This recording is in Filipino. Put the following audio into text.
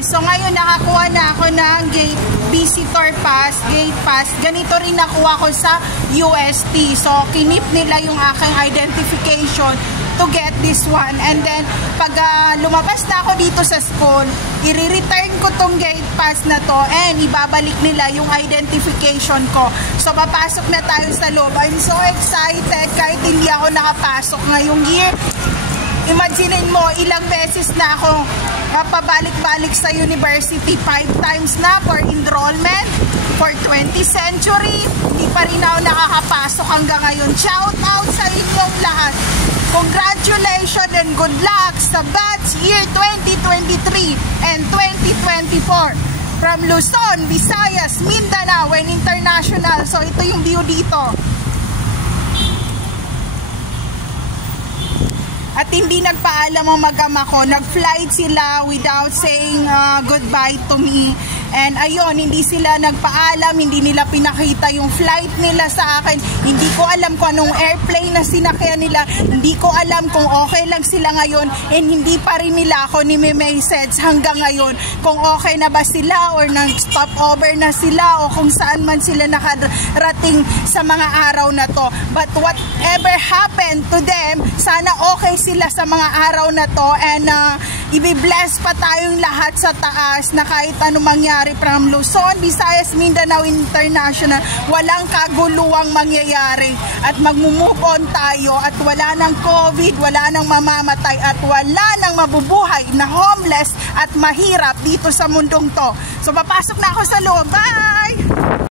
So ngayon nakakuha na ako ng visitor pass, gate pass. Ganito rin nakuha ko sa UST. So kinip nila yung aking identification to get this one. And then pag lumabas na ako dito sa school, i-return ko tong gate pass na to and ibabalik nila yung identification ko. So papasok na tayo sa loob. I'm so excited kahit hindi ako nakapasok ngayong year. Imaginin mo, ilang beses na ako pabalik-balik sa university, 5 times na for enrollment, for 20th century, hindi pa rin ako nakakapasok hanggang ngayon. Shout out sa inyong lahat. Congratulations and good luck sa batch year 2023 and 2024 from Luzon, Visayas, Mindanao and International. So ito yung view dito. At hindi nagpaalam ang mag-ama ko. Nag-flight sila without saying goodbye to me. And ayun, hindi sila nagpaalam, hindi nila pinakita yung flight nila sa akin. Hindi ko alam kung anong airplane na sinakyan nila. Hindi ko alam kung okay lang sila ngayon. And hindi pa rin nila ako ni-message hanggang ngayon kung okay na ba sila or nag-stop over na sila o kung saan man sila nakarating sa mga araw na to. But whatever happened to them, sana okay sila sa mga araw na to. And i-bless pa tayong lahat sa taas na kahit anong mangyari from Luzon, Visayas, Mindanao International, walang kaguluwang mangyayari at magmumove on tayo at wala ng COVID, wala ng mamamatay at wala ng mabubuhay na homeless at mahirap dito sa mundong to. So papasok na ako sa loob. Bye!